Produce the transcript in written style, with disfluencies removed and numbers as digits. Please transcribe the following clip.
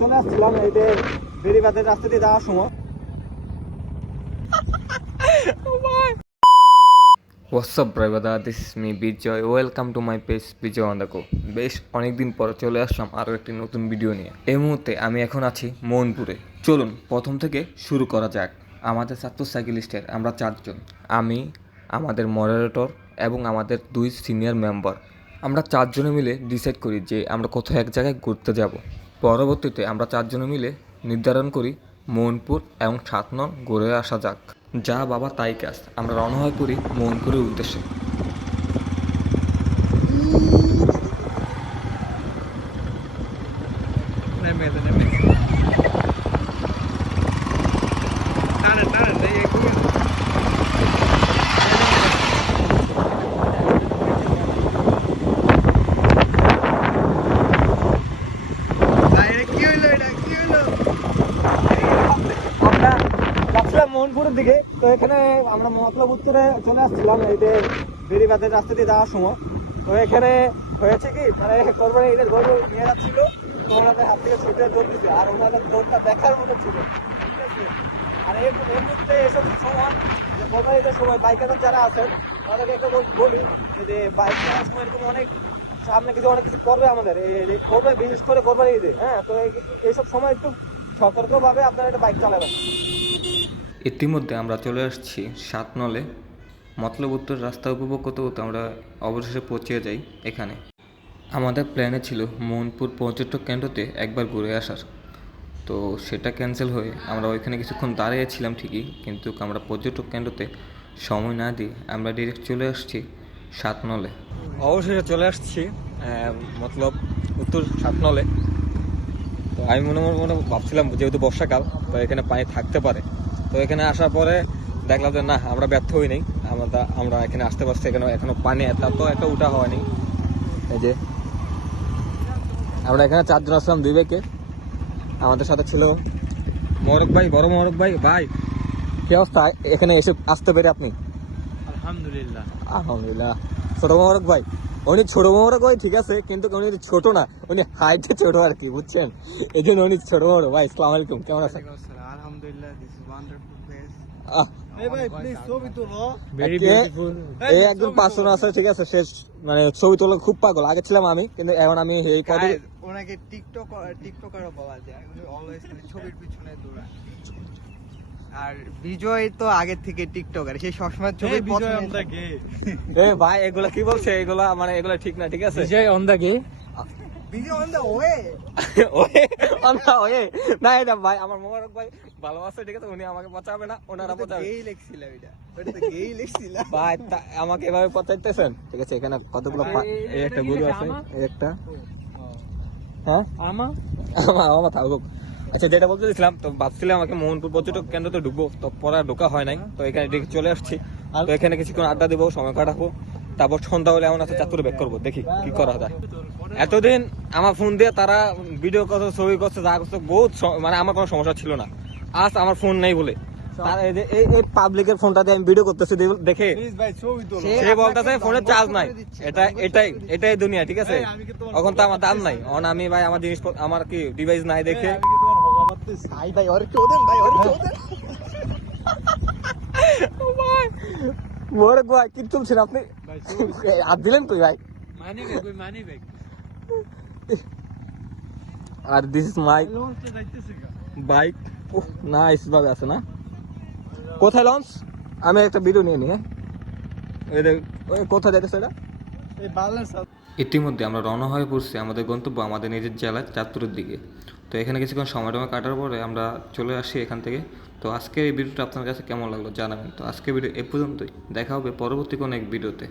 চলে আসছিলাম এই যে বেড়িবাঁধের রাস্তা দিয়ে যাওয়ার সময়। What's up brother, this is me Bijoy. Welcome to my page Bijoy on the go. বেশ অনেকদিন পর চলে আসলাম আরও একটি নতুন ভিডিও নিয়ে। এই মুহূর্তে আমি এখন আছি মোহনপুরে। চলুন প্রথম থেকে শুরু করা যাক। আমাদের ছাত্র সাইকেলিস্টের আমরা 4 জন, আমি, আমাদের মডারেটর এবং আমাদের 2 সিনিয়র মেম্বার। আমরা 4 জনে মিলে ডিসাইড করি যে আমরা কোথাও এক জায়গায় ঘুরতে যাব। পরবর্তীতে আমরা 4 জনে মিলে নির্ধারণ করি মোহনপুর এবং 7 নং ঘুরে আসা যাক। যা বাবা তাই কাজ, আমরা রওনা হয়ে পড়ি মোহনপুরের উদ্দেশ্যে। আমরা যাচ্ছিলাম মোহনপুরের দিকে, তো এখানে আমরা মতলব উত্তরে চলে আসছিলাম এই যে বেড়িবাঁধের রাস্তা দিয়ে যাওয়ার সময়। তো এখানে হয়েছে কি, মানে কোরবানি ঈদের গরু নিয়ে যাচ্ছিল, তো ওনাদের হাত থেকে ছুটে দৌড়তেছে, আর ওনাদের দৌড়টা দেখার মতো ছিল। ঠিক আছে? আর এই মুহূর্তে এসব সময় কোরবানি ঈদের সময় বাইকার যারা আছেন তাদেরকে একটা বলি যে বাইক চালানোর সময় এরকম অনেক সামনে কিছু অনেক কিছু করবে আমাদের করবে, বিশেষ করে কোরবানি ঈদে। হ্যাঁ, তো এইসব সময় একটু সতর্কভাবে আপনারা একটা বাইক চালাবেন। ইতিমধ্যে আমরা চলে আসছি 7 নলে। মতলব উত্তর রাস্তা উপভোগ করতে করতে আমরা অবশেষে পৌঁছে যাই এখানে। আমাদের প্ল্যানে ছিল মোহনপুর পর্যটক কেন্দ্রতে একবার ঘুরে আসার, তো সেটা ক্যান্সেল হয়ে আমরা ওইখানে কিছুক্ষণ দাঁড়িয়েছিলাম ঠিকই, কিন্তু আমরা পর্যটক কেন্দ্রতে সময় না দিয়ে আমরা ডিরেক্ট চলে আসছি 7 নলে। অবশেষে চলে আসছি মতলব উত্তর 7 নলে। তো আমি মনে ভাবছিলাম যেহেতু বর্ষাকাল তো এখানে পানি থাকতে পারে, তো এখানে আসার পরে দেখলাম যে না, আমরা ব্যর্থ হই নাই। আমরা এখানে আসতে পারছি, এখানে এখনো পানি তো একটা উঠা হয়নি। এই যে আমরা এখানে 4 জন আসলাম 2 বাইকে। আমাদের সাথে ছিল মোহরক ভাই, বড় মোহরক ভাই। ভাই কি অবস্থা এখানে এসে আসতে পেরে আপনি? আলহামদুলিল্লাহ। আলহামদুলিল্লাহ। ছোট মোহরক ভাই, উনি ছোট মোহরক ভাই ঠিক আছে, কিন্তু উনি ছোট না, উনি হাইটে ছোট আর কি, বুঝছেন? এই জন্য উনি ছোট মোহরক ভাই। আসসালামু আলাইকুম, কেমন আছেন? আলহামদুলিল্লাহ, this is wonderful place. Very beautiful. এই একজন পার্সন আছে ঠিক আছে, সে মানে ছবি তোলা খুব পাগল। আগে ছিলাম আমি, কিন্তু এখন আমি এই পদে। ওনাকে টিকটকারও বলা যায়, উনি অলওয়েজ ছবির পিছনে দৌড়ায়। আর বিজয় তো আগে থেকে টিকটকার, সে সবসময় ছবির পিছনে। এ ভাই এগুলা কি বলছে? এগুলা মানে এগুলা ঠিক না, ঠিক আছে? Bijoy on the way. Way on the way. না এটা ভাই আমার মোবারক ভাই ভালো আছে, ঠিক আছে? উনি আমাকে বাঁচাবে না, ওনারা বাঁচাবে। গেই লেখছিল এটা, ওটা তো গেই লেখছিল ভাই আমাকে এভাবে পচাইতেছেন? ঠিক আছে, এখানে কতগুলো এই একটা গরু আছে, এই একটা। হ্যাঁ আমার থাকুক। আচ্ছা, যেটা বলতে দিয়েছিলাম, তো ভাবছিলাম আমাকে মোহনপুর পর্যটক কেন্দ্রতে ঢুকবো, তো পরে ঢোকা হয় নাই। তো এখানে চলে আসছি, তো এখানে কিছুক্ষণ আড্ডা দেবো, সময় কাটাবো, তারপর সন্ধ্যা হলে এমন আছে চাতুরে ব্যাক করবো, দেখি কি করা যায়। এতদিন আমার ফোন দিয়ে তারা ভিডিও করছে, ছবি করছে, যা করছে বহুত, মানে আমার কোনো সমস্যা ছিল না। আজ আমার ফোন নেই বলে তারা এই পাবলিকের ফোনটা দিয়ে আমি ভিডিও করতেছি দেখে সে বলতেছে ফোনে চার্জ নাই। এটাই দুনিয়া, ঠিক আছে? এখন তো আমার দাম নাই, এখন আমি ভাই আমার জিনিস, আমার কি ডিভাইস নাই দেখে মোরক ভাই কি চলছেন আপনি? হাত দিলেন তুই ভাই? Money bag. আর this is my bike. Nice ভাবে আছে না? কোথায় লঞ্চ? আমি একটা ভিডিও নিয়ে নিয়ে কোথায় যাইতেছে এটা? ইতিমধ্যে আমরা রওনা হয়ে পড়ছি আমাদের গন্তব্য, আমাদের নিজের জেলার চাঁদপুরের দিকে। তো এখানে কিছুক্ষণ সময় কাটার পরে আমরা চলে আসি এখান থেকে। তো আজকের এই ভিডিওটা আপনার কাছে কেমন লাগলো জানাবেন। তো আজকের ভিডিও এ পর্যন্তই, দেখা হবে পরবর্তী কোনো এক ভিডিওতে।